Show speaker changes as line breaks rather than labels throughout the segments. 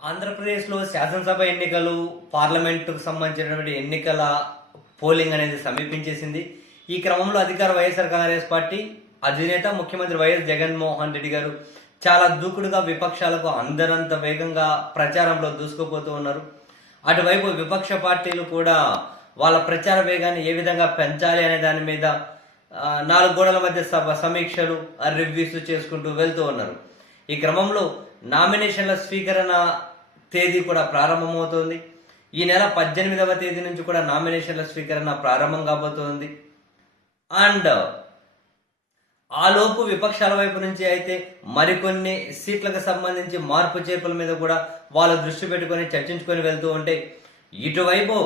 ఆంధ్రప్రదేశ్లో శాసనసభ ఎన్నికలు పార్లమెంటుకు సంబంధించినటువంటి ఎన్నికల పోలింగ్ అనేది సమీపించేసింది. ఈ క్రమంలో అధికార వైఎస్ఆర్ కాంగ్రెస్ పార్టీ అధినేత ముఖ్యమంత్రి వైఎస్ జగన్మోహన్ రెడ్డి గారు చాలా దూకుడుగా విపక్షాలకు అందరంత వేగంగా ప్రచారంలో దూసుకుపోతూ ఉన్నారు. అటువైపు విపక్ష పార్టీలు కూడా వాళ్ళ ప్రచార వేగాన్ని ఏ విధంగా పెంచాలి అనే దాని మీద నాలుగు గోడల మధ్య సభ సమీక్షలు రివ్యూస్ చేసుకుంటూ వెళ్తూ ఉన్నారు. ఈ క్రమంలో నామినేషన్ల స్వీకరణ తేదీ కూడా ప్రారంభమవుతోంది. ఈ నెల పద్దెనిమిదవ తేదీ నుంచి కూడా నామినేషన్ల స్వీకరణ ప్రారంభం కాబోతోంది. అండ్ ఆలోపు విపక్షాల వైపు నుంచి అయితే మరికొన్ని సీట్లకు సంబంధించి మార్పు చేర్పుల మీద కూడా వాళ్ళు దృష్టి పెట్టుకొని చర్చించుకొని వెళ్తూ ఉంటే ఇటువైపు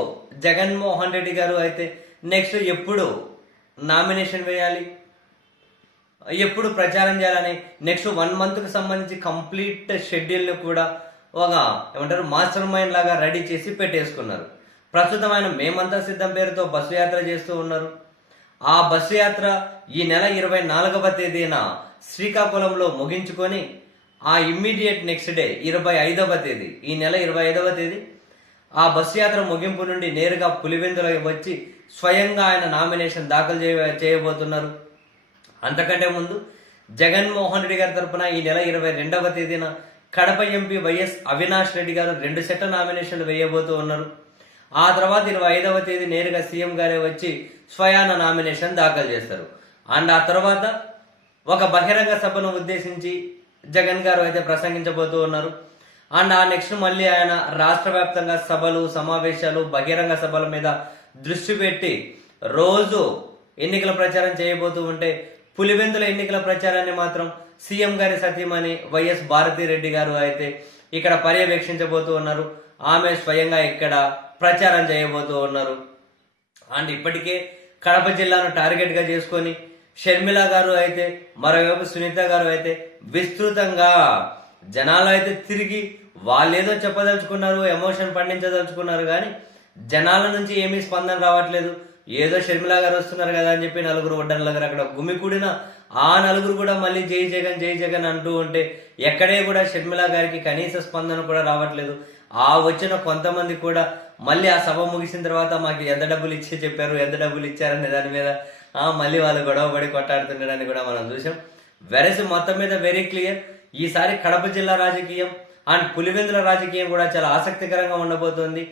జగన్మోహన్ రెడ్డి గారు అయితే నెక్స్ట్ ఎప్పుడు నామినేషన్ వేయాలి? ఎప్పుడు ప్రచారం చేయాలని నెక్స్ట్ వన్ మంత్కి సంబంధించి కంప్లీట్ షెడ్యూల్ని కూడా ఒక ఏమంటారు మాస్టర్ మైండ్ లాగా రెడీ చేసి పెట్టేసుకున్నారు. ప్రస్తుతం ఆయన మేమంతా సిద్ధం పేరుతో బస్సు యాత్ర చేస్తూ ఉన్నారు. ఆ బస్సు యాత్ర ఈ నెల ఇరవై నాలుగవ తేదీన శ్రీకాకుళంలో ముగించుకొని ఆ ఇమ్మీడియట్ నెక్స్ట్ డే ఇరవై ఐదవ తేదీ ఈ నెల ఇరవై ఐదవ తేదీ ఆ బస్సు యాత్ర ముగింపు నుండి నేరుగా పులివెందుల వచ్చి స్వయంగా ఆయన నామినేషన్ దాఖలు చేయ చేయబోతున్నారు. అంతకంటే ముందు జగన్మోహన్ రెడ్డి గారి తరపున ఈ నెల ఇరవై రెండవ తేదీన కడప ఎంపీ వైఎస్ అవినాష్ రెడ్డి గారు రెండు సెట్ల నామినేషన్లు వేయబోతూ ఉన్నారు. ఆ తర్వాత ఇరవై ఐదవ తేదీ నేరుగా సీఎం గారే వచ్చి స్వయాన నామినేషన్ దాఖలు చేస్తారు. అండ్ ఆ తర్వాత ఒక బహిరంగ సభను ఉద్దేశించి జగన్ గారు అయితే ప్రసంగించబోతూ ఉన్నారు. అండ్ ఆ నెక్స్ట్ మళ్ళీ ఆయన రాష్ట్ర వ్యాప్తంగా సభలు సమావేశాలు బహిరంగ సభల మీద దృష్టి పెట్టి రోజు ఎన్నికల ప్రచారం చేయబోతూ ఉంటే పులివెందుల ఎన్నికల ప్రచారాన్ని మాత్రం సీఎం గారి సతీమణి వైఎస్ భారతిరెడ్డి గారు అయితే ఇక్కడ పర్యవేక్షించబోతూ ఉన్నారు. ఆమె స్వయంగా ఇక్కడ ప్రచారం చేయబోతూ ఉన్నారు. అండ్ ఇప్పటికే కడప జిల్లాను టార్గెట్గా చేసుకొని షర్మిల గారు అయితే మరోవైపు సునీత గారు అయితే విస్తృతంగా జనాలు అయితే తిరిగి వాళ్ళేదో చెప్పదలుచుకున్నారు ఎమోషన్ పండించదలుచుకున్నారు. కానీ జనాల నుంచి ఏమీ స్పందన రావట్లేదు. ఏదో షర్మిలా గారు వస్తున్నారు కదా అని చెప్పి నలుగురు ఒడ్డనల గారు అక్కడ గుమికూడిన ఆ నలుగురు కూడా మళ్ళీ జై జగన్ జై జగన్ అంటూ ఉంటే ఎక్కడే కూడా షర్మిలా గారికి కనీస స్పందన కూడా రావట్లేదు. ఆ వచ్చిన కొంతమంది కూడా మళ్ళీ ఆ సభ ముగిసిన తర్వాత మాకు ఎంత డబ్బులు ఇచ్చి చెప్పారు ఎంత డబ్బులు ఇచ్చారనే దాని మీద మళ్ళీ వాళ్ళు గొడవ పడి కొట్టాడుతుండడాన్ని కూడా మనం చూసాం వెరసి మొత్తం మీద వెరీ క్లియర్ ఈసారి కడప జిల్లా రాజకీయం అండ్ పులివెందుల రాజకీయం కూడా చాలా ఆసక్తికరంగా ఉండబోతోంది.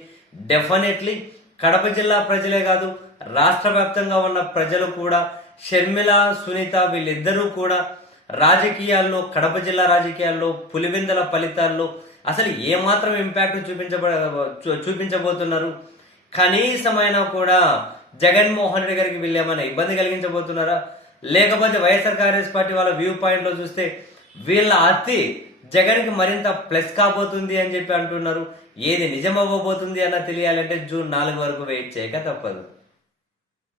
డెఫినెట్లీ కడప జిల్లా ప్రజలే కాదు రాష్ట్ర వ్యాప్తంగా ఉన్న ప్రజలు కూడా షర్మిల సునీత వీళ్ళిద్దరూ కూడా రాజకీయాల్లో కడప జిల్లా రాజకీయాల్లో పులివెందల ఫలితాల్లో అసలు ఏమాత్రం ఇంపాక్ట్ చూపించబ చూ- చూపించబోతున్నారు. కనీసమైన కూడా జగన్మోహన్ రెడ్డి గారికి వీళ్ళేమైనా ఇబ్బంది కలిగించబోతున్నారా? లేకపోతే వైఎస్ఆర్ కాంగ్రెస్ పార్టీ వాళ్ళ వ్యూ పాయింట్లో చూస్తే వీళ్ళ అతి జగన్కి మరింత ప్లస్ కాబోతుంది అని చెప్పి అంటున్నారు. ఏది నిజం అవ్వబోతుంది అన్న తెలియాలంటే జూన్ నాలుగు వరకు వెయిట్ చేయక తప్పదు.